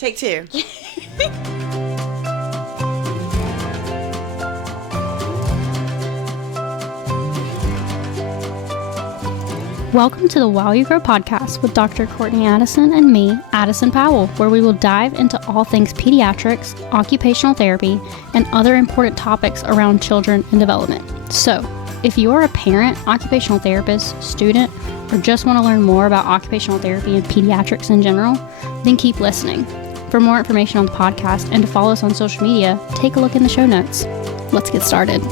Take two. Welcome to the While You Grow podcast with Dr. Courtney Addison and me, Addison Powell, where we will dive into all things pediatrics, occupational therapy, and other important topics around children and development. So, if you are a parent, occupational therapist, student, or just want to learn more about occupational therapy and pediatrics in general, then keep listening. For more information on the podcast and to follow us on social media, take a look in the show notes. Let's get started.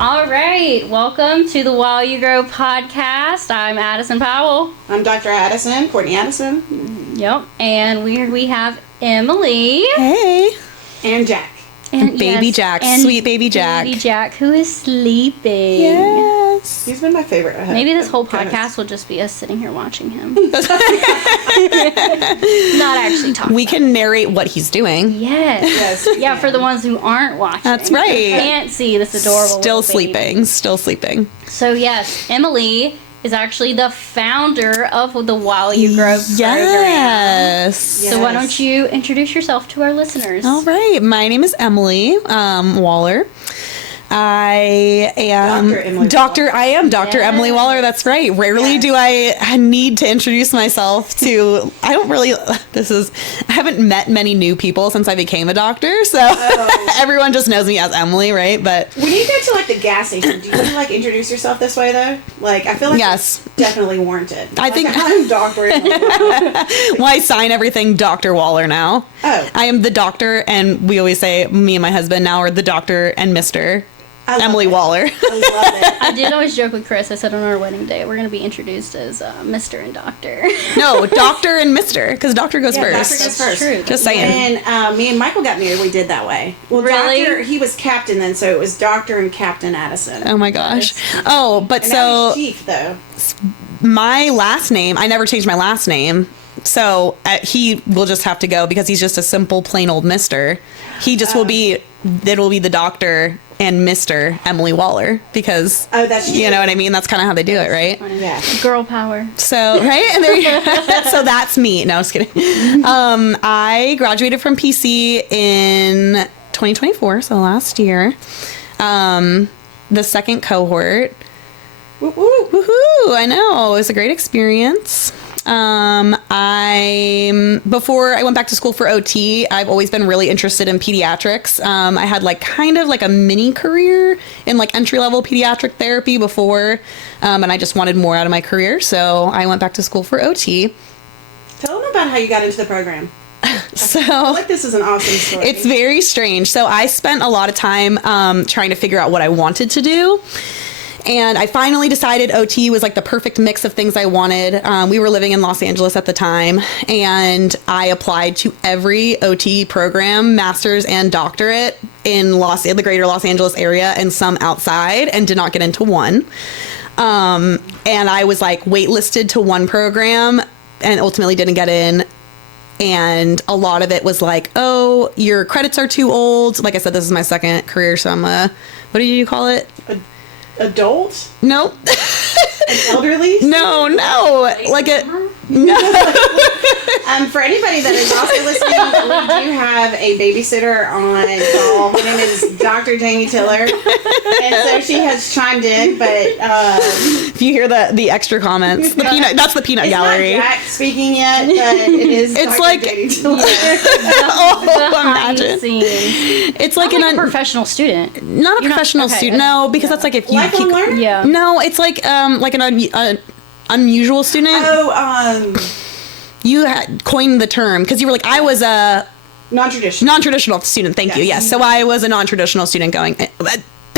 All right, welcome to the While You Grow podcast. I'm Addison Powell. I'm Dr. Addison, Courtney Addison. Yep, and we have Emily. Hey. And Jack. And baby Jack, sweet baby Jack. Baby Jack, who is sleeping. Yes. He's been my favorite. Maybe this whole podcast will just be us sitting here watching him. Not actually talking. We can narrate what he's doing. Yes. Yeah, for the ones who aren't watching. That's right. Can't see this adorable Still little baby. Still sleeping. So yes, Emily is actually the founder of the While You Grow program. Yes. So why don't you introduce yourself to our listeners? All right. My name is Emily Waller. I am Dr. Emily Waller. That's right. Rarely do I need to introduce myself to. I haven't met many new people since I became a doctor, so everyone just knows me as Emily, right? But when you go to like the gas station, do you introduce yourself this way though? Like I feel like it's definitely warranted. I think I'm Dr. Emily Waller. Well, I sign everything Dr. Waller now. Oh, I am the doctor, and we always say me and my husband now are the doctor and Mr. Emily Waller. I love it. I did always joke with Chris. I said on our wedding day, we're going to be introduced as Mr. and Doctor. No, Doctor and Mr. Because Doctor goes first. Doctor goes first. True. Just saying. And me and Michael got married. We did that way. Well, really? Doctor, he was captain then, so it was Doctor and Captain Addison. Oh my gosh. Oh, but And so now he's chief though. my last name, I never changed my last name. So he will just have to go because he's just a simple, plain old Mr. He just it'll be the Doctor and Mr. Emily Waller because, that's true. you know what I mean? That's kind of how they do it, right? Yeah. Girl power. So, right? And so that's me. No, I'm just kidding. I graduated from PC in 2024, so last year. The second cohort. Woo-hoo. Woohoo! I know. It was a great experience. Before I went back to school for OT, I've always been really interested in pediatrics. I had kind of a mini career in entry-level pediatric therapy before, and I just wanted more out of my career, so I went back to school for OT. Tell them about how you got into the program. So, I feel like this is an awesome story. It's very strange. So I spent a lot of time trying to figure out what I wanted to do. And I finally decided OT was the perfect mix of things I wanted. We were living in Los Angeles at the time, and I applied to every OT program, master's and doctorate, in the greater Los Angeles area and some outside, and did not get into one. And I was waitlisted to one program and ultimately didn't get in. And a lot of it was oh, your credits are too old. Like I said, this is my second career, so I'm what do you call it? Adult? Nope. An elderly? No. No. For anybody that is also listening, we do have a babysitter on call. Her name is Dr. Jamie Tiller. And so she has chimed in, but if you hear the extra comments, that's the peanut gallery. It's not Jack speaking yet, but it is It's Dr. Jamie Tiller. Imagine. It's like a professional student. Not a professional student. No, because that's if you lifelong learner? Yeah. No, it's an unusual student. You had coined the term because you were I was a non-traditional student. Thank you. Yes. So I was a non-traditional student going.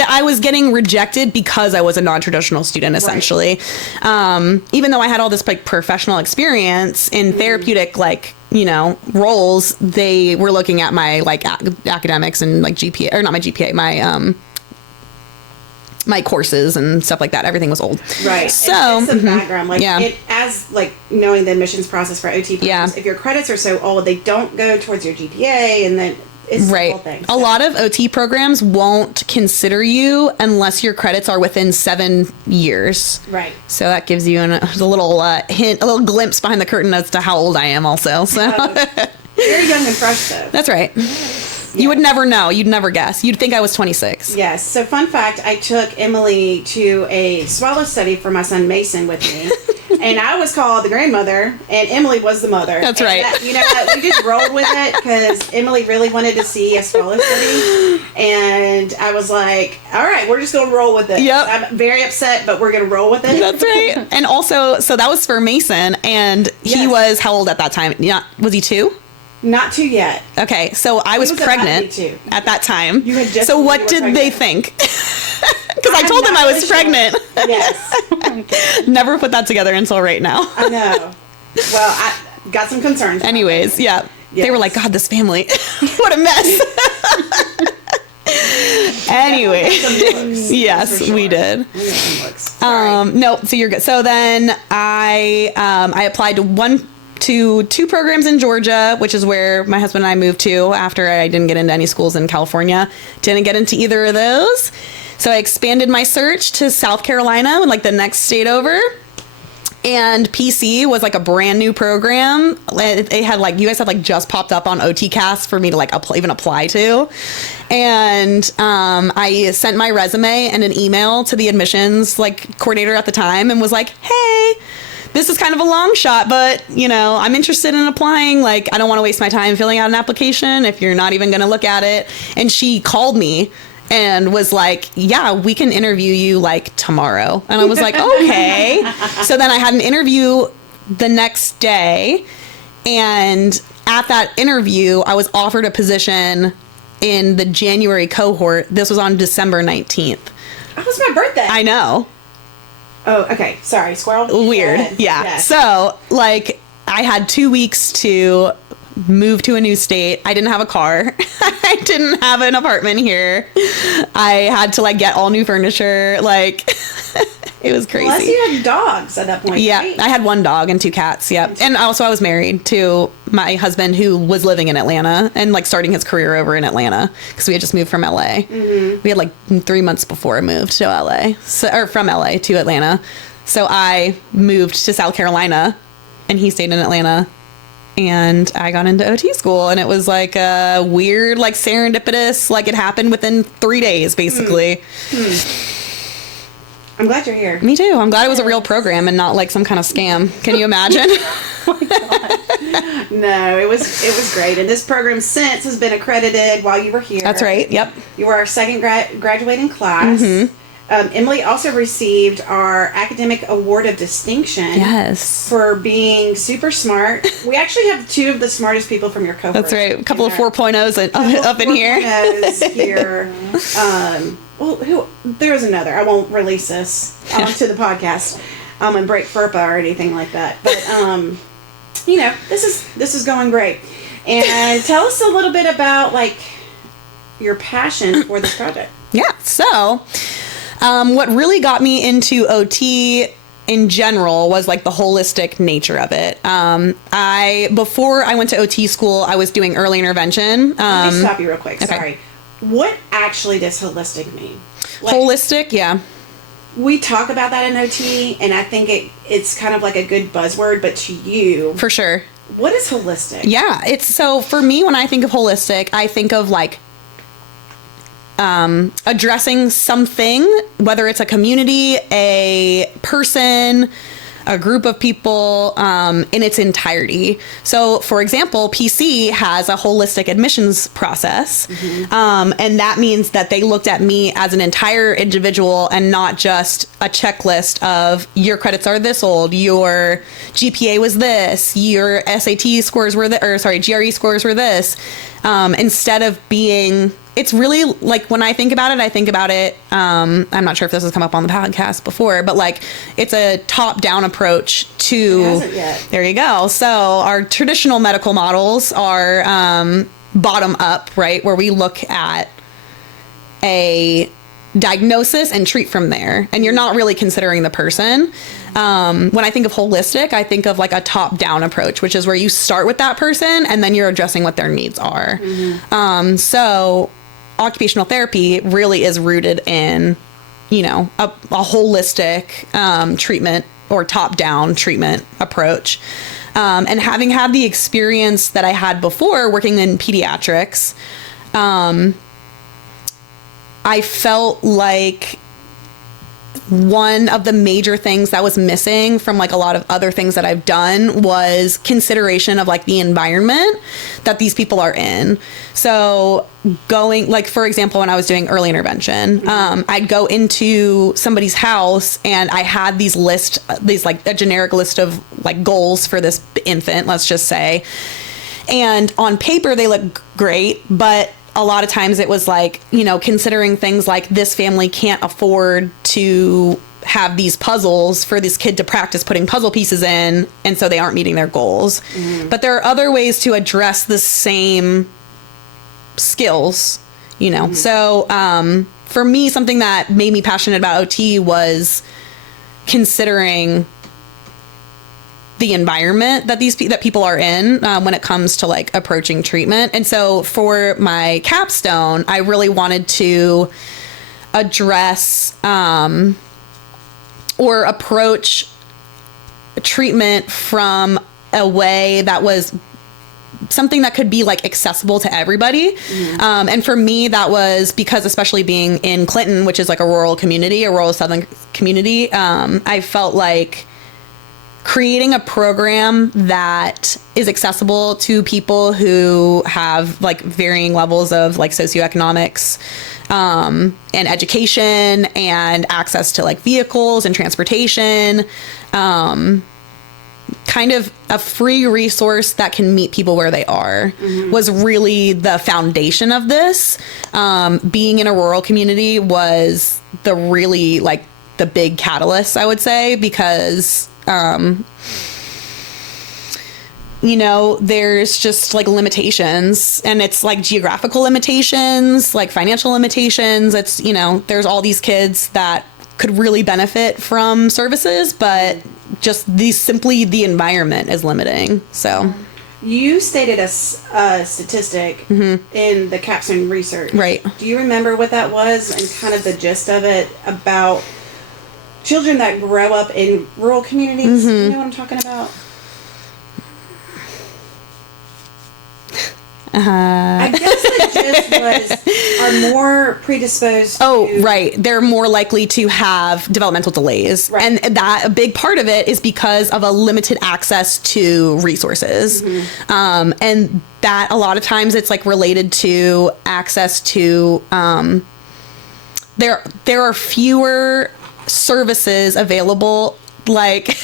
I was getting rejected because I was a non-traditional student, essentially. Right. Even though I had all this professional experience in therapeutic roles, they were looking at my academics and GPA, or not my GPA, my courses and stuff like that. Everything was old. Right. So it's the background. Knowing the admissions process for OT programs, if your credits are so old, they don't go towards your GPA, and then It's right. the whole thing. A lot of OT programs won't consider you unless your credits are within 7 years. Right. So that gives you a little hint, a little glimpse behind the curtain as to how old I am also. So Very young and fresh, though. that's right. You would never know. You'd never guess. You'd think I was 26. Yes. So fun fact, I took Emily to a swallow study for my son Mason with me. And I was called the grandmother, and Emily was the mother. That's and right. You know what? We just rolled with it because Emily really wanted to see a swallow study. And I was like, all right, we're just going to roll with it. Yep. I'm very upset, but we're going to roll with it. That's right. And also, so that was for Mason, and he was how old at that time? Yeah, was he 2? Not 2 yet. Okay, so I was was about to be pregnant 2. at that time. You had just so what were did pregnant. they think? Because I told them I was pregnant. Yes. Never put that together until right now. I know. Well, I got some concerns. Anyways, yeah. Yes. They were like, God, this family. What a mess. Anyway. Yes, For sure. we did. We got some looks. Sorry. No, so you're good. So then I applied to 2 programs in Georgia, which is where my husband and I moved to after I didn't get into any schools in California. Didn't get into either of those. So I expanded my search to South Carolina, like the next state over. And PC was like a brand new program. They had like, you guys had like just popped up on OTCast for me to like even apply to. And I sent my resume and an email to the admissions like coordinator at the time and was like, hey, this is kind of a long shot, but you know, I'm interested in applying. Like, I don't want to waste my time filling out an application if you're not even going to look at it. And she called me and was like, yeah, we can interview you like tomorrow. And I was like, okay. So then I had an interview the next day. And at that interview, I was offered a position in the January cohort. This was on December 19th. That was my birthday. I know. Oh, okay. Sorry. Squirrel. Weird. Yeah. Yes. So like I had 2 weeks to move to a new state. I didn't have a car. I didn't have an apartment here. I had to like get all new furniture. Like it was crazy. Unless you had dogs at that point. Yeah, right? I had 1 dog and 2 cats. Yep. And also I was married to my husband who was living in Atlanta and like starting his career over in Atlanta because we had just moved from LA. Mm-hmm. We had like 3 months before I moved to LA, or from LA to Atlanta. So I moved to South Carolina and he stayed in Atlanta. And I got into OT school, and it was like a weird, like serendipitous, like it happened within 3 days, basically. I'm glad you're here. Me too. I'm glad it was a real program and not like some kind of scam. Can you imagine? No, it was great. And this program since has been accredited while you were here. That's right. Yep. You were our second graduating class. Mm-hmm. Emily also received our academic award of distinction. Yes. For being super smart. We actually have 2 of the smartest people from your cohort. That's right. A couple of 4.0s up in here. 4.0s here. Well, there was another. I won't release this onto the podcast and break FERPA or anything like that. But you know, this is going great. And tell us a little bit about like your passion for this project. Yeah. So, what really got me into OT in general was like the holistic nature of it. Before I went to OT school, I was doing early intervention. Let me stop you real quick. Okay. Sorry. What actually does holistic mean? Like, Holistic, yeah. We talk about that in OT, and I think it's kind of like a good buzzword, but to you, For sure. what is holistic? Yeah, it's so for me when I think of holistic, I think of like addressing something, whether it's a community, a person, a group of people, in its entirety. So, for example, PC has a holistic admissions process, and that means that they looked at me as an entire individual and not just a checklist of your credits are this old, your GPA was this, your SAT scores were GRE scores were this. Instead of being, it's really like when I think about it, I'm not sure if this has come up on the podcast before, but like it's a top-down approach to, It hasn't yet. There you go. So our traditional medical models are bottom up, right? Where we look at a diagnosis and treat from there. And you're not really considering the person. When I think of holistic, I think of like a top-down approach, which is where you start with that person and then you're addressing what their needs are. So occupational therapy really is rooted in, you know, a holistic treatment or top-down treatment approach. And having had the experience that I had before working in pediatrics, I felt like one of the major things that was missing from like a lot of other things that I've done was consideration of like the environment that these people are in. So going, like, for example, when I was doing early intervention, I'd go into somebody's house and I had these like a generic list of like goals for this infant, let's just say. And on paper they look great, but a lot of times it was like, you know, considering things like this family can't afford to have these puzzles for this kid to practice putting puzzle pieces in, and so they aren't meeting their goals. But there are other ways to address the same skills, you know. So for me, something that made me passionate about OT was considering the environment that that people are in when it comes to like approaching treatment. And so for my capstone, I really wanted to address or approach treatment from a way that was something that could be like accessible to everybody. And for me, that was because, especially being in Clinton, which is like a rural community, a rural Southern community, I felt like creating a program that is accessible to people who have like varying levels of like socioeconomics and education and access to like vehicles and transportation, kind of a free resource that can meet people where they are, was really the foundation of this. Being in a rural community was the really like the big catalyst, I would say, because you know, there's just like limitations, and it's like geographical limitations, like financial limitations. It's, you know, there's all these kids that could really benefit from services, but just simply the environment is limiting. So you stated a statistic in the capstone research. Right. Do you remember what that was and kind of the gist of it about children that grow up in rural communities? You know what I'm talking about? I guess the gist was are more predisposed to... right. They're more likely to have developmental delays. Right. And that a big part of it is because of a limited access to resources. And that a lot of times it's like related to access to, there are fewer services available. Like,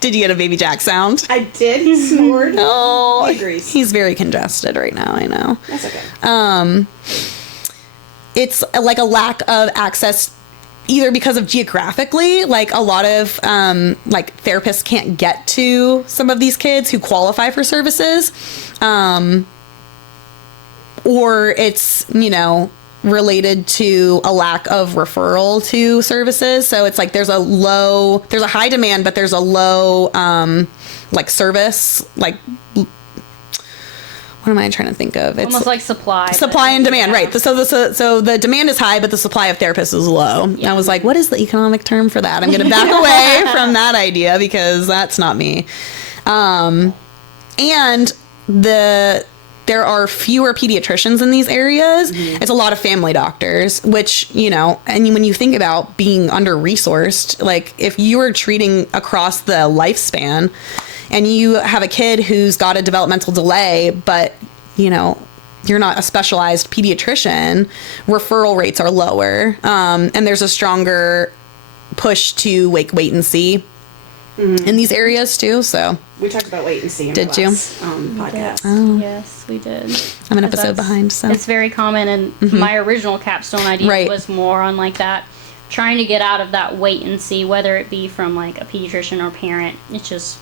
did you get a Baby Jack sound? I did. He snored. Oh, He agrees. He's very congested right now. I know. That's okay. It's like a lack of access, either because of geographically, like a lot of like therapists can't get to some of these kids who qualify for services, or it's, you know, related to a lack of referral to services. So it's like there's a high demand, but there's a low like service, like, what am I trying to think of? It's almost like supply and demand, yeah. Right? So the demand is high, but the supply of therapists is low. Yep. I was like, what is the economic term for that? I'm going to back away from that idea because that's not me. And there are fewer pediatricians in these areas. It's a lot of family doctors, which, you know, and when you think about being under-resourced, like if you are treating across the lifespan and you have a kid who's got a developmental delay, but, you know, you're not a specialized pediatrician, referral rates are lower. And there's a stronger push to wait and see in these areas too. So we talked about wait and see in did our last, podcast. Oh. Yes, we did. I'm an episode behind, so it's very common. And my original capstone idea was more on like that, trying to get out of that wait and see, whether it be from like a pediatrician or parent. It's just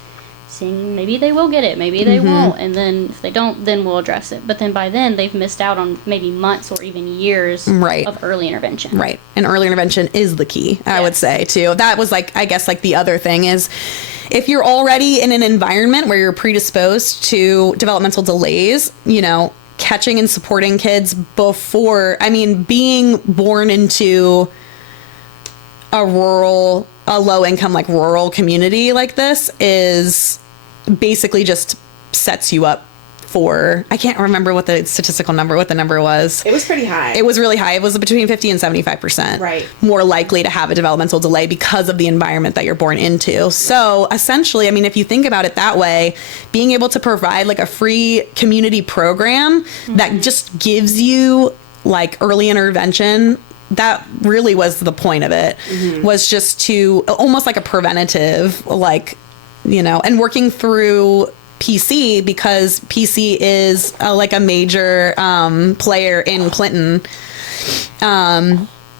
seeing maybe they will get it, maybe they won't, and then if they don't, then we'll address it. But then by then, they've missed out on maybe months or even years of early intervention. Right. And early intervention is the key, I would say, too. That was, like, I guess, like, the other thing is, if you're already in an environment where you're predisposed to developmental delays, you know, catching and supporting kids before, I mean, being born into a low-income, like, rural community like this is basically just sets you up for, I can't remember what the number was. It was pretty high. It was really high. It was between 50 and 75% more likely to have a developmental delay because of the environment that you're born into. So essentially, I mean, if you think about it that way, being able to provide like a free community program that just gives you like early intervention, that really was the point of it, was just to almost like a preventative, like, you know, and working through PC, because PC is like a major player in Clinton,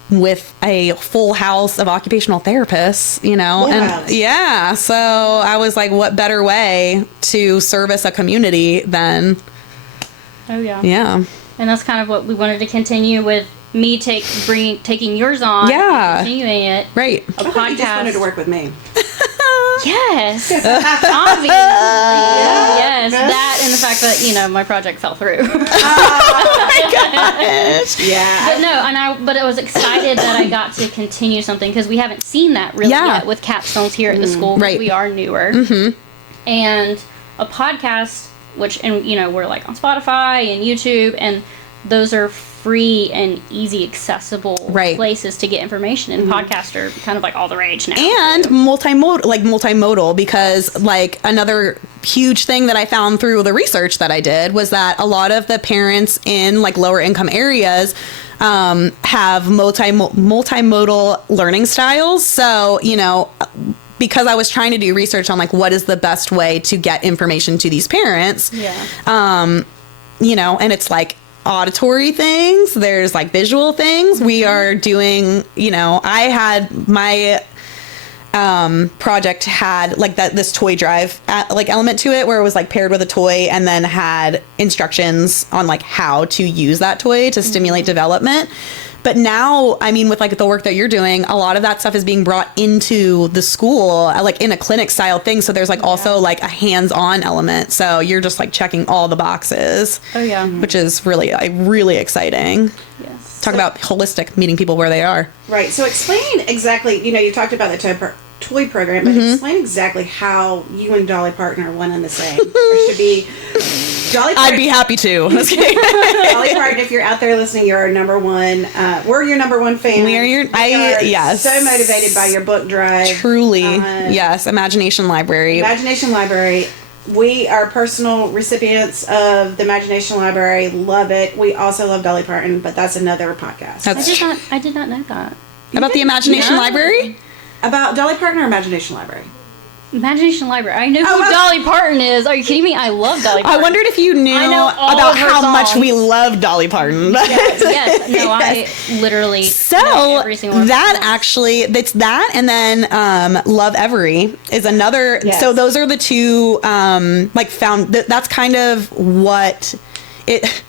with a full house of occupational therapists, you know. And so I was like, what better way to service a community than and that's kind of what we wanted to continue with, me taking yours on, and continuing it, a podcast. You just wanted to work with me. Yes, obviously. Yes, that and the fact that, you know, my project fell through. Oh my gosh. But I was excited that I got to continue something, because we haven't seen that really yet with capstones here at the school. We are newer, and a podcast, and you know, we're like on Spotify and YouTube, and those are free and easy accessible places to get information, and podcasts are kind of like all the rage now, and multimodal, because like another huge thing that I found through the research that I did was that a lot of the parents in like lower income areas have multimodal learning styles. So, you know, because I was trying to do research on like what is the best way to get information to these parents, you know, and it's like auditory things, there's like visual things. We are doing, you know, I had my project had like this toy drive like element to it, where it was like paired with a toy and then had instructions on like how to use that toy to stimulate development. But now, I mean, with like the work that you're doing, a lot of that stuff is being brought into the school, like in a clinic style thing. So there's like also like a hands-on element. So you're just like checking all the boxes. Which is really, really exciting. Yes. Talk about holistic, meeting people where they are. Right. So explain exactly, you know, you talked about the toy program, but explain exactly how you and Dolly Partner one and the same. There should be Dolly Parton. I'd be happy to. Dolly Parton, if you're out there listening, you're our number one. We're your number one fan. We are yes. So motivated by your book drive. Truly, yes. Imagination Library. Imagination Library. We are personal recipients of the Imagination Library. Love it. We also love Dolly Parton, but that's another podcast. I did not know that. About the Imagination Library? About Dolly Parton or Imagination Library? Imagination Library. I know who Dolly Parton is. Are you kidding me? I love Dolly Parton. I wondered if you knew about how much we love Dolly Parton. Yes. No, I literally know every single one. That actually, it's that, and then Love Every is another. Yes. So those are the two, that's kind of what it...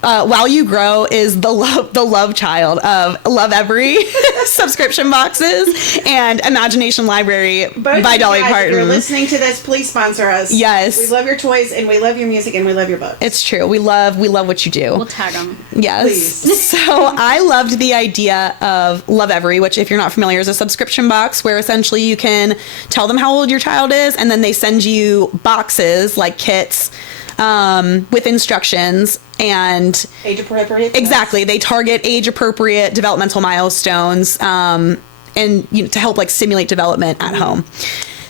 While You Grow is the love child of Love Every subscription boxes and Imagination Library by Dolly Parton. If you're listening to this, please sponsor us. Yes. We love your toys, and we love your music, and we love your books. It's true. We love what you do. We'll tag them. Yes. Please. So I loved the idea of Love Every, which, if you're not familiar, is a subscription box where essentially you can tell them how old your child is, and then they send you boxes, like kits, with instructions and age appropriate. Exactly. They target age appropriate developmental milestones, and to help like stimulate development at home.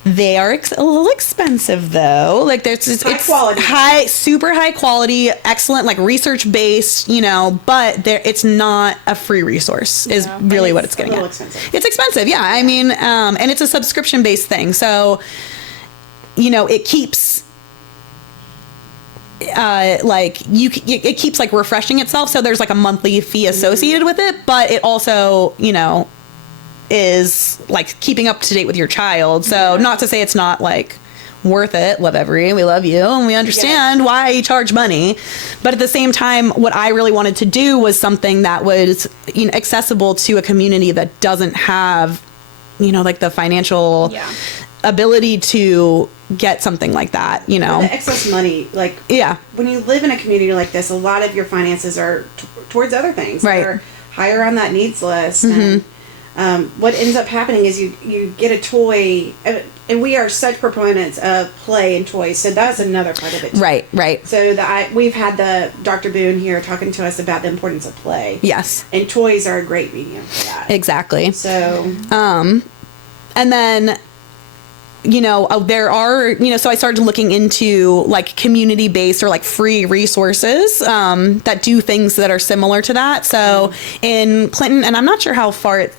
They are a little expensive though. Like it's quality, super high quality, excellent, like research based, but it's not a free resource is really what it's getting at. Expensive. It's expensive. Yeah. I mean, and it's a subscription based thing. So, it keeps, it keeps like refreshing itself. So there's like a monthly fee associated with it, but it also, is like keeping up to date with your child. So not to say it's not like worth it. Love Every, we love you, and we understand why you charge money. But at the same time, what I really wanted to do was something that was, you know, accessible to a community that doesn't have, you know, like the financial ability to get something like that, you know. The excess money, like, when you live in a community like this, a lot of your finances are towards other things that are higher on that needs list. And what ends up happening is you get a toy, and we are such proponents of play and toys, so that's another part of it too. Right. So we've had the Dr. Boone here talking to us about the importance of play. Yes. And toys are a great medium for that. Exactly. So, and then, you know, there are, you know, so I started looking into like community-based or like free resources that do things that are similar to that. So in Clinton, and I'm not sure how far it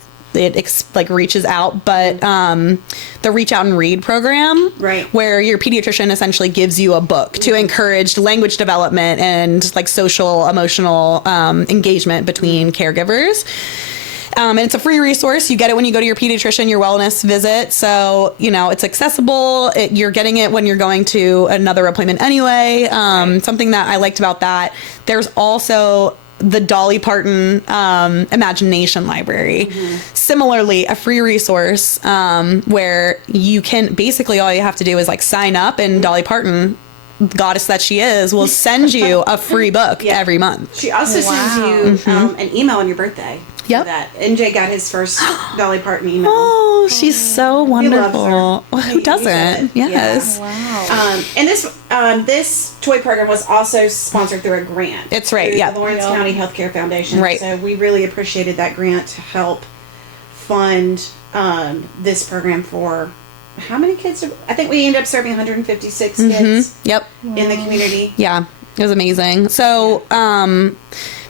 like reaches out, but the Reach Out and Read program, where your pediatrician essentially gives you a book to encourage language development and like social emotional engagement between caregivers. And it's a free resource. You get it when you go to your pediatrician, your wellness visit. So, you know, it's accessible. You're getting it when you're going to another appointment anyway. Something that I liked about that. There's also the Dolly Parton Imagination Library. Similarly, a free resource where you can, basically all you have to do is like sign up, and Dolly Parton, goddess that she is, will send you a free book every month. She also sends you an email on your birthday. Yep. That NJ got his first Dolly Parton email. Oh, she's so wonderful. Who doesn't? Yes. Yeah. Wow. And this toy program was also sponsored through a grant. It's right. Through the Lawrence County Healthcare Foundation. Right. So we really appreciated that grant to help fund this program for how many kids? I think we ended up serving 156 kids. Yep. In the community. Yeah. It was amazing. So,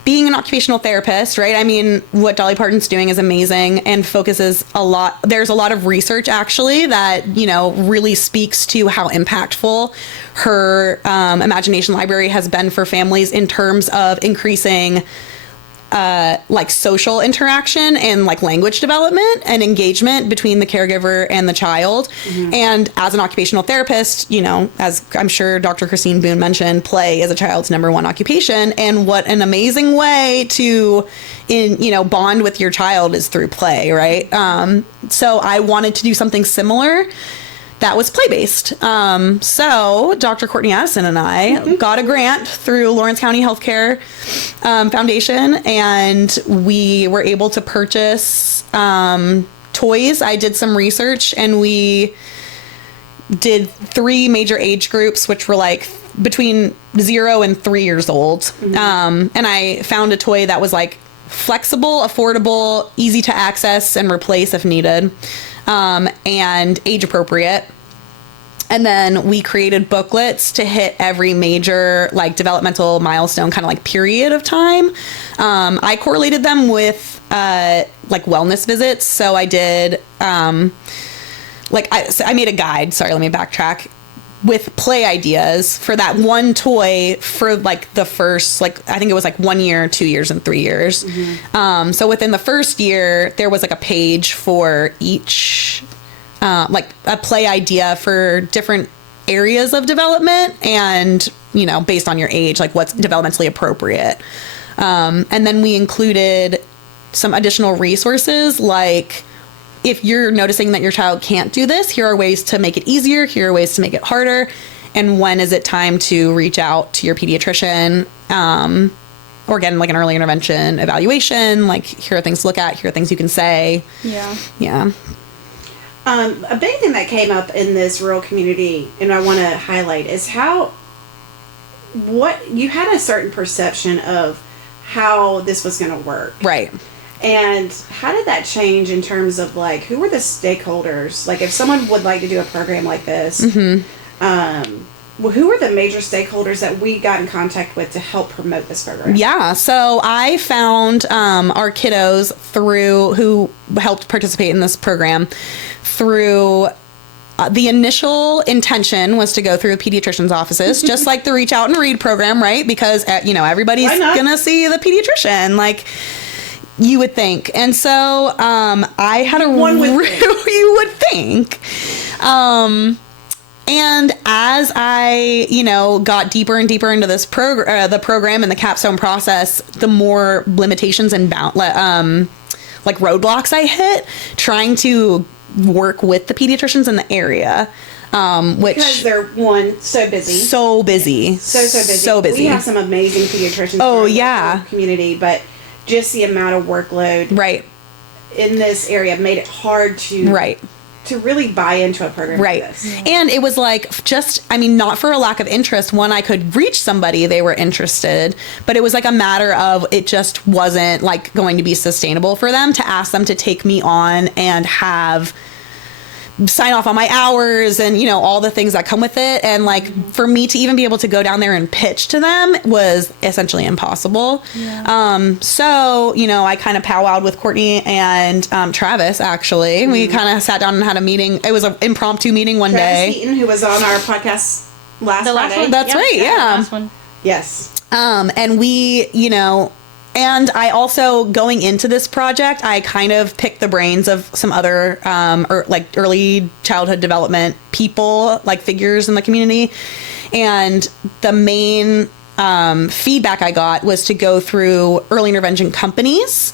being an occupational therapist, right? I mean, what Dolly Parton's doing is amazing and focuses a lot. There's a lot of research actually that, you know, really speaks to how impactful her imagination library has been for families in terms of increasing like social interaction and like language development and engagement between the caregiver and the child. And as an occupational therapist, you know, as I'm sure Dr. Christine Boone mentioned, play is a child's #1 occupation. And what an amazing way to, bond with your child is through play, right? So I wanted to do something similar that was play-based. So Dr. Courtney Addison and I got a grant through Lawrence County Healthcare Foundation, and we were able to purchase toys. I did some research, and we did 3 major age groups, which were like between 0 and 3 years old. And I found a toy that was like flexible, affordable, easy to access and replace if needed. And age appropriate. And then we created booklets to hit every major like developmental milestone kind of like period of time. I correlated them with like wellness visits. So I did I made a guide. Sorry, let me backtrack. With play ideas for that one toy for like the first, like, I think it was like 1 year, 2 years, and 3 years. So within the first year, there was like a page for each, like a play idea for different areas of development and, you know, based on your age, like what's developmentally appropriate. And then we included some additional resources like, if you're noticing that your child can't do this, here are ways to make it easier. Here are ways to make it harder. And when is it time to reach out to your pediatrician or get like an early intervention evaluation? Like, here are things to look at. Here are things you can say. Yeah. A big thing that came up in this rural community, and I want to highlight, is what you had a certain perception of how this was going to work. Right. And how did that change in terms of like, who were the stakeholders? Like if someone would like to do a program like this, who were the major stakeholders that we got in contact with to help promote this program? Yeah, so I found our kiddos who helped participate in this program through the initial intention was to go through pediatrician's offices, just like the Reach Out and Read program, right? Because, everybody's going to see the pediatrician. Like, you would think. And so I had you would think. And as I, got deeper and deeper into this the program and the capstone process, the more limitations and like roadblocks I hit trying to work with the pediatricians in the area. Which because they're so busy. So busy. So busy. We have some amazing pediatricians in the community, but just the amount of workload in this area made it hard to really buy into a program like this. And it was like not for a lack of interest. When I could reach somebody, they were interested, but it was like a matter of it just wasn't like going to be sustainable for them to ask them to take me on and sign off on my hours and, all the things that come with it. And like, for me to even be able to go down there and pitch to them was essentially impossible. Yeah. So, I kind of powwowed with Courtney and Travis, actually. Mm-hmm. We kind of sat down and had a meeting. It was an impromptu meeting one day. Travis Eaton, who was on our podcast last Friday. That's right, yeah. Last one. Yes. And we, and I also, going into this project, I kind of picked the brains of some other early childhood development people, like figures in the community. And the main feedback I got was to go through early intervention companies.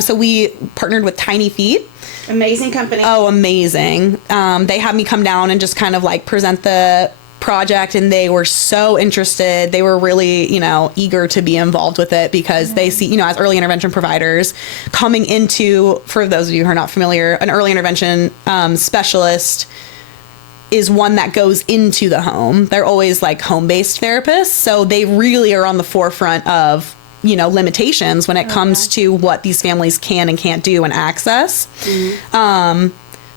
So we partnered with Tiny Feet. Amazing company. Oh, amazing. They had me come down and just kind of like present the project, and they were so interested. They were really, eager to be involved with it because they see, as early intervention providers coming into, for those of you who are not familiar, an early intervention specialist is one that goes into the home. They're always like home-based therapists. So they really are on the forefront of, limitations when it comes to what these families can and can't do and access. Mm-hmm.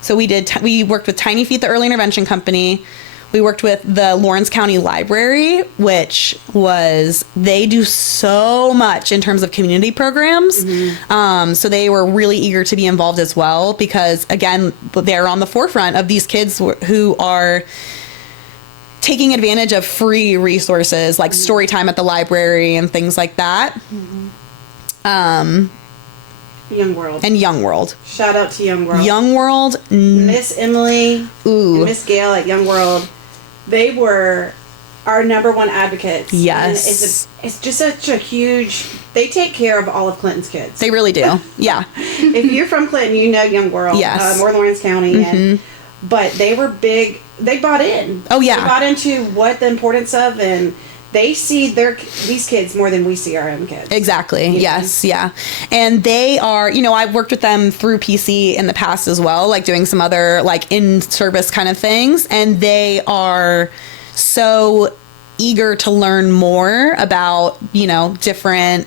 So we worked with Tiny Feet, the early intervention company. We worked with the Lawrence County Library, they do so much in terms of community programs. Mm-hmm. So they were really eager to be involved as well because, again, they're on the forefront of these kids who are taking advantage of free resources like story time at the library and things like that. Mm-hmm. Young World. And Young World. Shout out to Young World. Young World. Miss Emily and Miss Gail at Young World. They were our number one advocates. Yes. And it's just such a huge... They take care of all of Clinton's kids. They really do. Yeah. If you're from Clinton, you know Young World. Yes. Or Lawrence County. Mm-hmm. But they were big... They bought in. Oh, yeah. They bought into what the importance of, and they see these kids more than we see our own kids. Exactly. Yes. Yeah. And they are, I've worked with them through PC in the past as well, like doing some other like in-service kind of things. And they are so eager to learn more about, different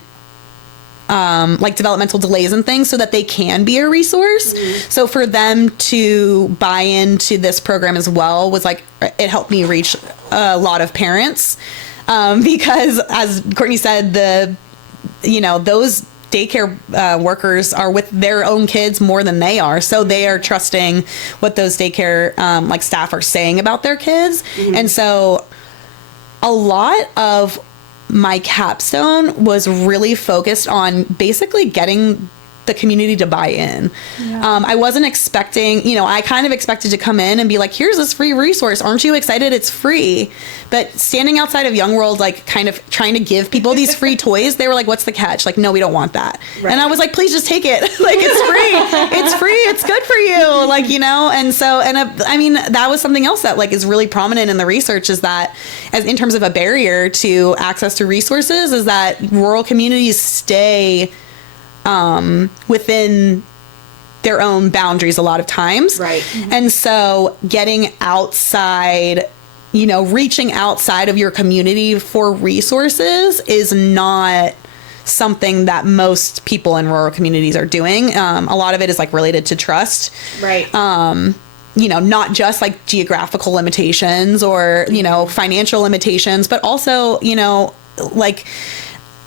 like developmental delays and things so that they can be a resource. Mm-hmm. So for them to buy into this program as well was like, it helped me reach a lot of parents. Because as Courtney said, those daycare workers are with their own kids more than they are. So they are trusting what those daycare staff are saying about their kids. Mm-hmm. And so a lot of my capstone was really focused on basically getting the community to buy in. Yeah. I wasn't expecting, I kind of expected to come in and be like, here's this free resource. Aren't you excited? It's free. But standing outside of Young World, like kind of trying to give people these free toys, they were like, what's the catch? Like, no, we don't want that. Right. And I was like, please just take it. Like, it's free. It's free. It's good for you. Like, and so, that was something else that like is really prominent in the research is that as in terms of a barrier to access to resources is that rural communities stay within their own boundaries a lot of times. Right. Mm-hmm. And so getting outside, reaching outside of your community for resources is not something that most people in rural communities are doing. A lot of it is like related to trust. Right. Not just like geographical limitations or, financial limitations, but also, like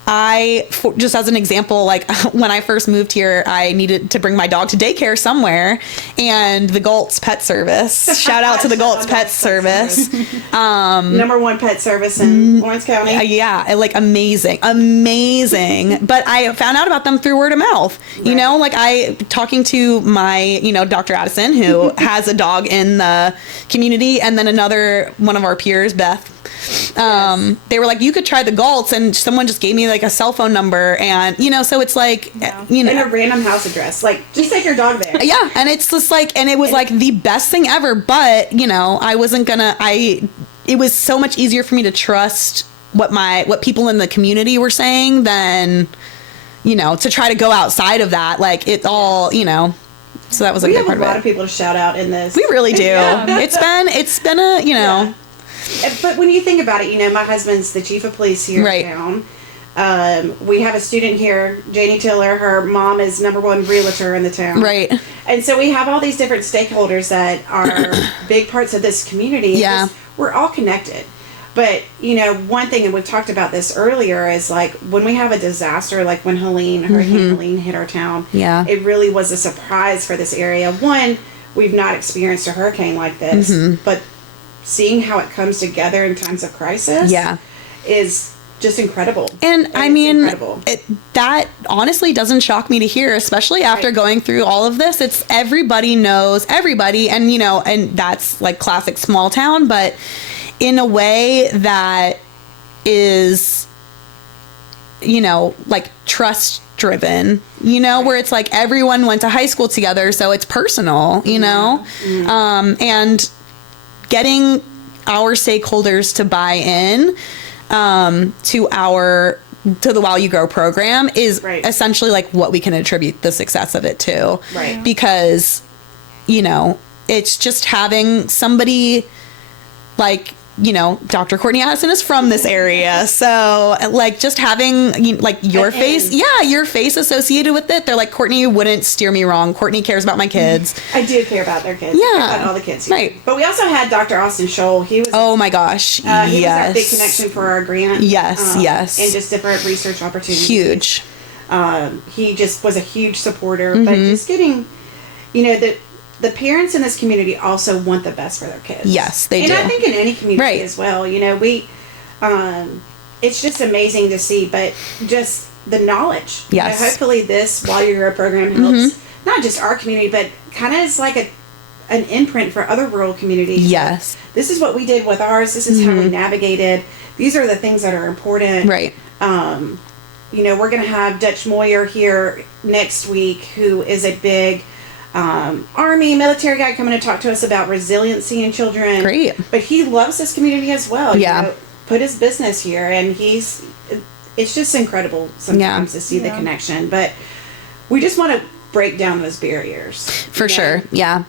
just as an example, like when I first moved here, I needed to bring my dog to daycare somewhere, and the Galt's Pet Service. Shout out to the Galt's Pet Service. Number one pet service in Lawrence County. Yeah, like amazing. But I found out about them through word of mouth. Right. You know, like talking to my, Dr. Addison, who has a dog in the community, and then one of our peers, Beth. They were like, you could try the Galt's, and someone just gave me like a cell phone number, and so it's like, and a random house address, like just take your dog there. Yeah, and it's just like, and it was like the best thing ever, but I wasn't gonna, it was so much easier for me to trust what people in the community were saying than, to try to go outside of that, like it's all, so that was a big part of it. We have a lot of people to shout out in this. We really do. Yeah. It's been a, Yeah. But when you think about it, my husband's the chief of police here in town. We have a student here, Janie Tiller. Her mom is number one realtor in the town. Right. And so we have all these different stakeholders that are big parts of this community. Yeah. We're all connected. But, one thing, and we've talked about this earlier, is like when we have a disaster, like when Hurricane Helene hit our town, it really was a surprise for this area. One, we've not experienced a hurricane like this, but seeing how it comes together in times of crisis is just incredible. And I mean, that honestly doesn't shock me to hear, especially after going through all of this. It's everybody knows everybody, and and that's like classic small town, but in a way that is, like trust driven, where it's like everyone went to high school together, so it's personal, and getting our stakeholders to buy in to the While You Grow program is essentially like what we can attribute the success of it to. Right. Because, it's just having somebody like, Dr. Courtney Addison is from this area. So like just having like your face associated with it. They're like, Courtney wouldn't steer me wrong. Courtney cares about my kids. I do care about their kids. Yeah. I care about all the kids here. Right. But we also had Dr. Austin Scholl. He was oh my gosh. He was our big connection for our grant. Yes. And just different research opportunities. Huge. He just was a huge supporter. But just getting, the parents in this community also want the best for their kids. Yes, they do. And I think in any community as well. We, it's just amazing to see, but just the knowledge. Yes. Hopefully this While You Grow program helps not just our community, but kind of is like an imprint for other rural communities. Yes. This is what we did with ours. This is how we navigated. These are the things that are important. Right. We're going to have Dutch Moyer here next week, who is a big Army military guy coming to talk to us about resiliency in children. Great. But he loves this community as well. Yeah. Put his business here, and it's just incredible sometimes to see the connection. But we just want to break down those barriers. For sure. Yeah.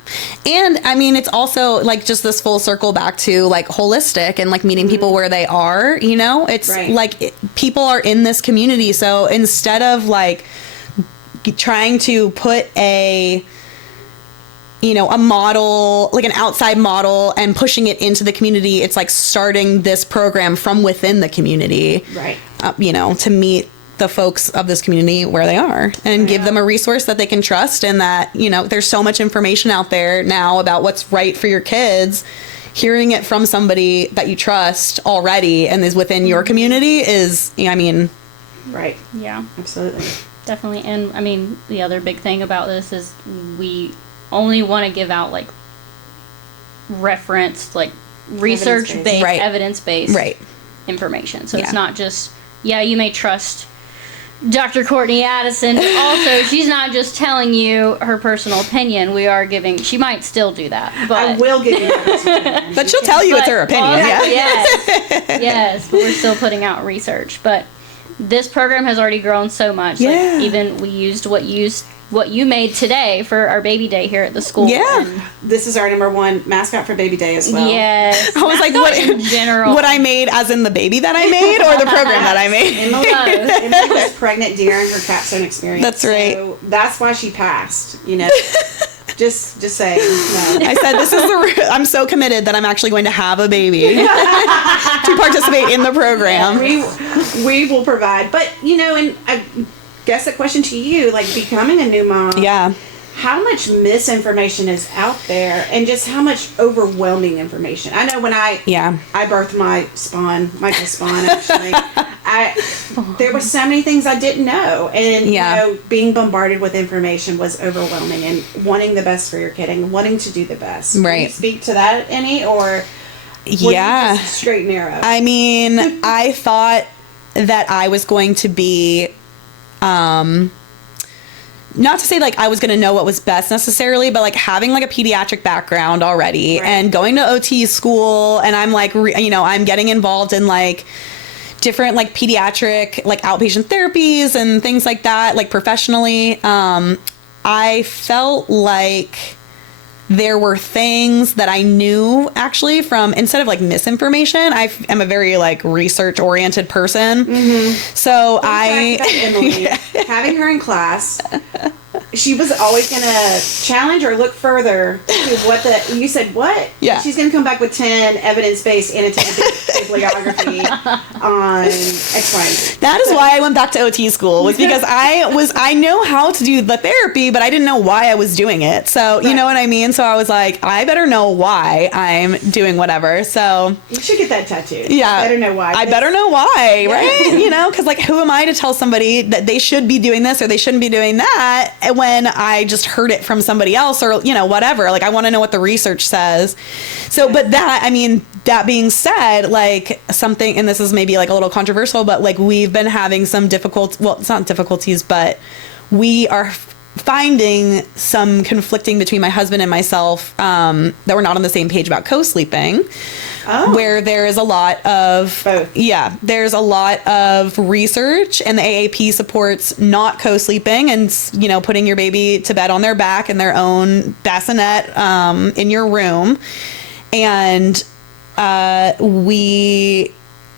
And I mean, it's also like just this full circle back to like holistic and like meeting people where they are, it's like people are in this community. So instead of like trying to put a model, like an outside model, and pushing it into the community, it's like starting this program from within the community, right? To meet the folks of this community where they are and give them a resource that they can trust, and that, there's so much information out there now about what's right for your kids. Hearing it from somebody that you trust already and is within your community is, right. Yeah, absolutely. Definitely. And I mean, the other big thing about this is we only want to give out like reference, like research-based, evidence-based information. So it's not just, you may trust Dr. Courtney Addison, but also she's not just telling you her personal opinion. We are giving, she might still do that, but I will give you that. But she'll tell you it's her opinion. Yes, but we're still putting out research. But this program has already grown so much. Yeah. Like, even we used what you made today for our baby day here at the school. Yeah. And this is our number one mascot for baby day as well. yes. I was like, what in general? What I made as in the baby that I made or the program that I made? Emily was pregnant during her capstone experience. That's right. So that's why she passed, Just saying. No. I said, this is I'm so committed that I'm actually going to have a baby to participate in the program. We will provide. But, and I guess a question to you, like becoming a new mom. Yeah. How much misinformation is out there and just how much overwhelming information? I know when I birthed Michael's spawn, actually, there were so many things I didn't know. And, being bombarded with information was overwhelming, and wanting the best for your kid and wanting to do the best. Right. Can you speak to that any, or yeah, just straight and narrow? I mean, I thought that I was going to be, not to say like I was going to know what was best necessarily, but like having like a pediatric background already and going to OT school, and I'm like, I'm getting involved in like different like pediatric like outpatient therapies and things like that, like professionally. I felt like there were things that I knew actually from, instead of like misinformation, I am a very like research oriented person. Mm-hmm. So Emily, having her in class, she was always going to challenge or look further to you said what? Yeah. She's going to come back with 10 evidence-based annotated bibliography on X, Y, and Z. That is why I went back to OT school, was because I know how to do the therapy, but I didn't know why I was doing it. So, you know what I mean? So I was like, I better know why I'm doing whatever. So you should get that tattooed. Yeah. Better know why. I better know why, right? Because like, who am I to tell somebody that they should be doing this or they shouldn't be doing that when I just heard it from somebody else, or, whatever. Like, I want to know what the research says. So, but that being said, like something, and this is maybe like a little controversial, but like we've been having some it's not difficulties, but we are finding some conflicting between my husband and myself, that we're not on the same page about co-sleeping. Where there is a lot of there's a lot of research, and the AAP supports not co-sleeping and putting your baby to bed on their back in their own bassinet in your room, and we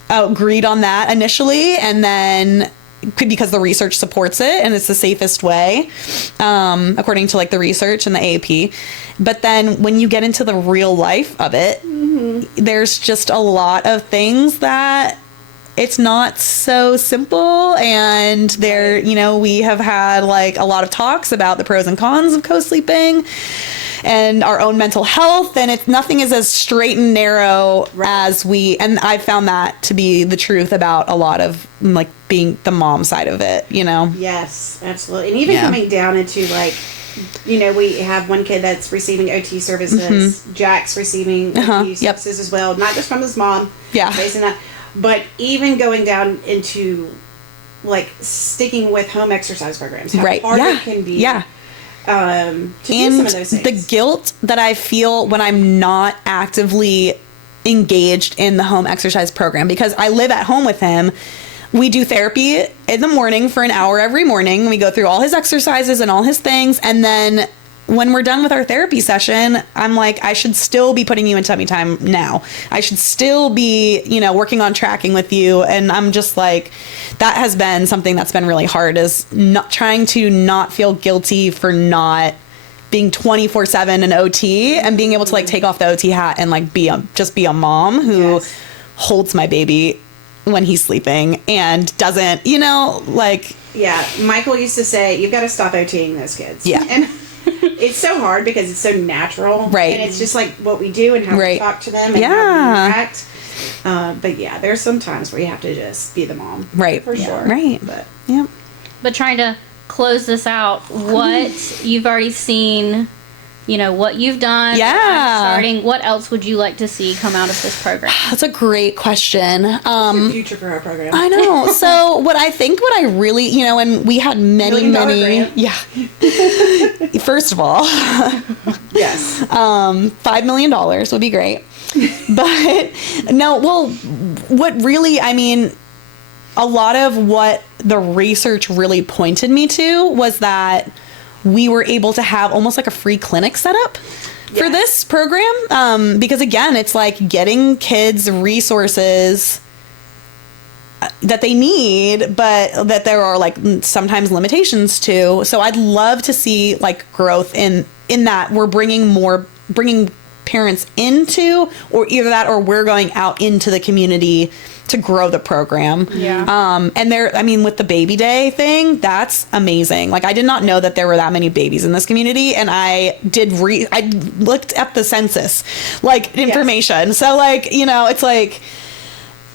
agreed on that initially, and then because the research supports it and it's the safest way, according to like the research and the AAP. But then when you get into the real life of it, there's just a lot of things that it's not so simple. And there, we have had like a lot of talks about the pros and cons of co-sleeping and our own mental health, and nothing is as straight and narrow as and I found that to be the truth about a lot of like being the mom side of it, Yes, absolutely. And even coming down into like, we have one kid that's receiving OT services. Jack's receiving OT services as well, not just from his mom. Yeah. Basing that, but even going down into like sticking with home exercise programs, how hard it can be. Yeah. To do some of those things. The guilt that I feel when I'm not actively engaged in the home exercise program, because I live at home with him. We do therapy in the morning for an hour every morning. We go through all his exercises and all his things. And then when we're done with our therapy session, I'm like, I should still be putting you in tummy time now. I should still be, working on tracking with you. And I'm just like, that has been something that's been really hard, is not trying to not feel guilty for not being 24/7 in OT, and being able to like take off the OT hat and like just be a mom who holds my baby when he's sleeping and doesn't, like. Yeah. Michael used to say, you've got to stop OTing those kids. Yeah. And it's so hard because it's so natural. Right. And it's just like what we do and how we talk to them and how we interact. But there's some times where you have to just be the mom. Right. For sure. Right. But trying to close this out, what you've already seen, what you've done. Starting. What else would you like to see come out of this program? That's a great question. The future for our program. I know. So what I really, and we had many. Yeah. First of all. Yes. $5 million would be great. But no, well, what really, a lot of what the research really pointed me to was that we were able to have almost like a free clinic set up for this program. Because again, it's like getting kids resources that they need, but that there are like sometimes limitations to. So I'd love to see like growth in in that we're bringing parents into, or either that or we're going out into the community to grow the program. Yeah. And with the baby day thing, that's amazing. Like, I did not know that there were that many babies in this community, and I looked at the census, like, information. Yes. So, like, you know, it's like,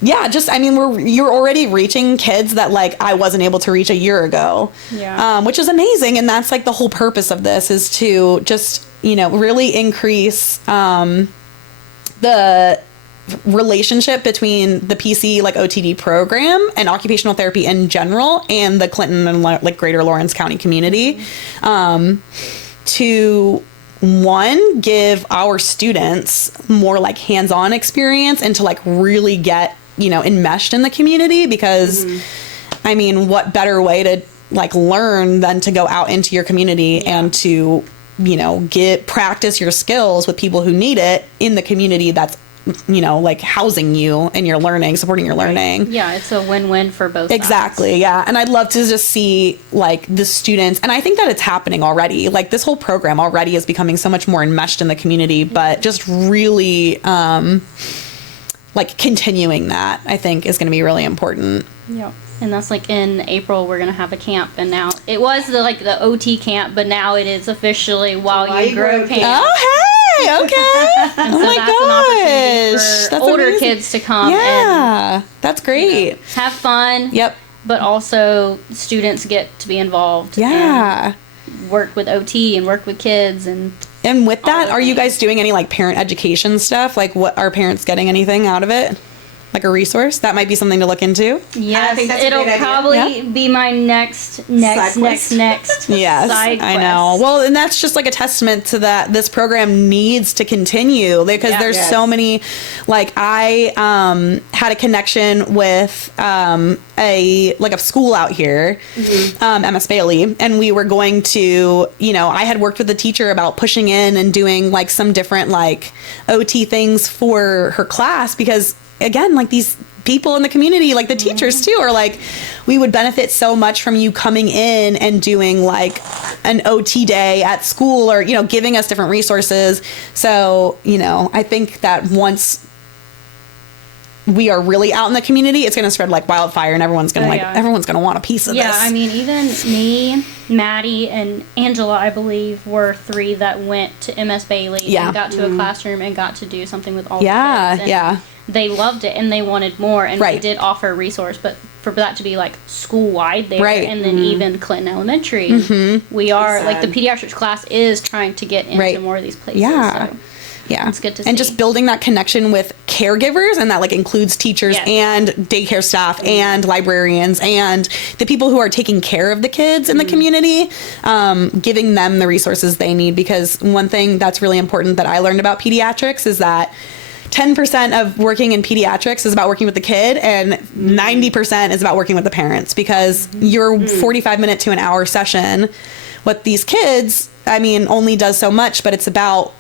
yeah, you're already reaching kids that, like, I wasn't able to reach a year ago. Yeah. Which is amazing. And that's, like, the whole purpose of this, is to just, you know, really increase the relationship between the PC, like, OTD program and occupational therapy in general, and the Clinton and, like, Greater Lawrence County community, to give our students more, like, hands-on experience and to, like, really get, you know, enmeshed in the community, because I mean, what better way to, like, learn than to go out into your community and to, you know, practice your skills with people who need it in the community that's, you know, like, housing you and your learning, supporting your learning. Yeah, it's a win-win for both exactly sides. Yeah. And I'd love to just see, like, the students, and I think that it's happening already, like, this whole program already is becoming so much more enmeshed in the community, but just really like, continuing that, I think, is going to be really important. Yeah. And that's, like, in April, we're going to have a camp. And now, it was the OT camp, but now it is officially While You Grow camp. Oh, hey! Okay. And so that's an opportunity for older amazing. Kids to come and... that's great. You know, have fun. Yep. But also, students get to be involved. Yeah. And work with OT and work with kids and with that, are you guys doing any, like, parent education stuff? Like, what are parents getting anything out of it? Like a resource? That might be something to look into. Yes, I think that's it'll a great probably idea. be my next Yes, side I know. Well, and that's just, like, a testament to that this program needs to continue, because there's so many, like, I had a connection with a school out here, MS Bailey, and we were going to, you know, I had worked with the teacher about pushing in and doing, like, some different, like, OT things for her class, because, again, like, these people in the community, like the teachers too, are like, we would benefit so much from you coming in and doing, like, an OT day at school, or, you know, giving us different resources. So, you know, I think that once we are really out in the community, it's going to spread like wildfire, and everyone's going to everyone's going to want a piece of this. Yeah, I mean, even me, Maddie, and Angela, I believe, were 3 that went to MS Bailey and got to a classroom and got to do something with all the kids. And they loved it and they wanted more, and we did offer a resource, but for that to be, like, school-wide there, and then even Clinton Elementary, we are, like, the pediatrics class is trying to get into more of these places. Yeah. So. Yeah. It's good to see. And just building that connection with caregivers, and that, like, includes teachers and daycare staff and librarians and the people who are taking care of the kids in the community, giving them the resources they need. Because one thing that's really important that I learned about pediatrics is that 10% of working in pediatrics is about working with the kid, and 90% is about working with the parents, because your 45-minute to an hour session with these kids, I mean, only does so much, but it's about,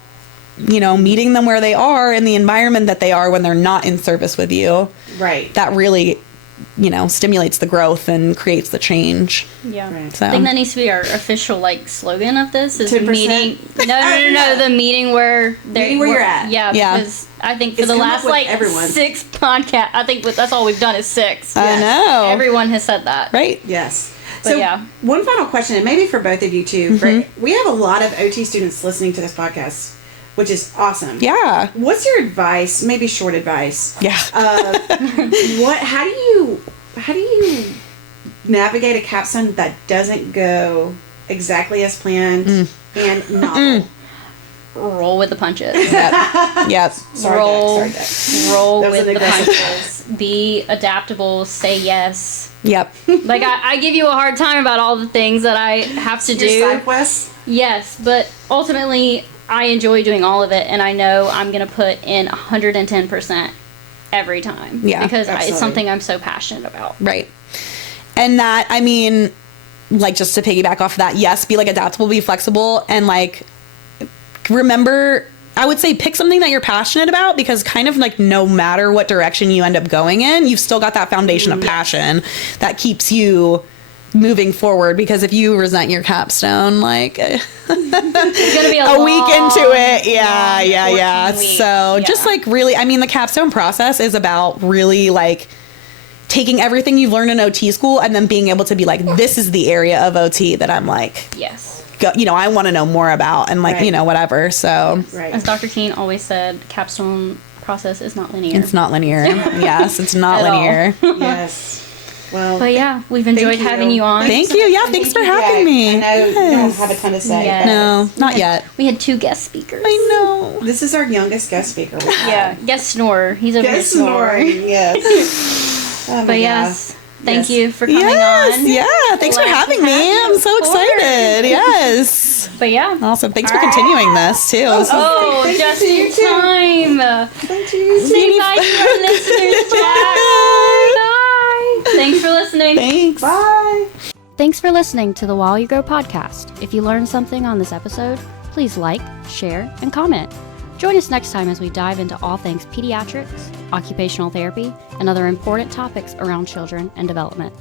you know, meeting them where they are in the environment that they are when they're not in service with you. Right. That really, you know, stimulates the growth and creates the change. Yeah. Right. So I think that needs to be our official, like, slogan of this is 10%? meeting. No, the meeting where you're at. Yeah, because I think for the last, like, 6 podcasts, I think that's all we've done is 6. I know. Everyone has said that. Right. Yes. But so one final question, and maybe for both of you too. We have a lot of OT students listening to this podcast, which is awesome. Yeah. What's your advice? Maybe short advice. Yeah. How do you navigate a capstone that doesn't go exactly as planned and novel? Roll with the punches. Yep. Sorry, Dex. Roll with the punches. Be adaptable. Say yes. Yep. Like, I give you a hard time about all the things that I have to do. Your side quests? Yes, but ultimately, I enjoy doing all of it, and I know I'm going to put in 110% every time. Yeah, because it's something I'm so passionate about. Right. And that, I mean, like, just to piggyback off of that, yes, be, like, adaptable, be flexible, and, like, remember, I would say pick something that you're passionate about, because kind of, like, no matter what direction you end up going in, you've still got that foundation of passion that keeps you moving forward, because if you resent your capstone, like It's gonna be a week into it, yeah. 14 weeks. So just like really, I mean, the capstone process is about really like taking everything you've learned in OT school and then being able to be like, this is the area of OT that I'm like, Yes. I want to know more about, and like, whatever. So Right. As Dr. Keene always said, capstone process is not linear. it's not linear. Yes, it's not At all. linear. Yes. Well, But yeah, we've enjoyed you. having you on. Thank you. Yeah, thanks for having me. I know you don't have a ton to say. Yes. but No, not yet. We had 2 guest speakers. I know. This is our youngest guest speaker. we've had. Yeah, guest snorer. He's over here Guest snoring. snoring. Yes. Oh my But God. yes, thank Yes. you for coming Yes, on. yeah. Thanks for Glad to having me. have you, I'm so of course. excited. Yes. But yeah. Awesome. Thanks for continuing this too. This is- Oh, Thank you just to you in too. time. Thank you. Say bye to our listeners, Jack. Bye. Thanks for listening. Thanks. Bye. Thanks for listening to the While You Grow podcast. If you learned something on this episode, please like, share, and comment. Join us next time as we dive into all things pediatrics, occupational therapy, and other important topics around children and development.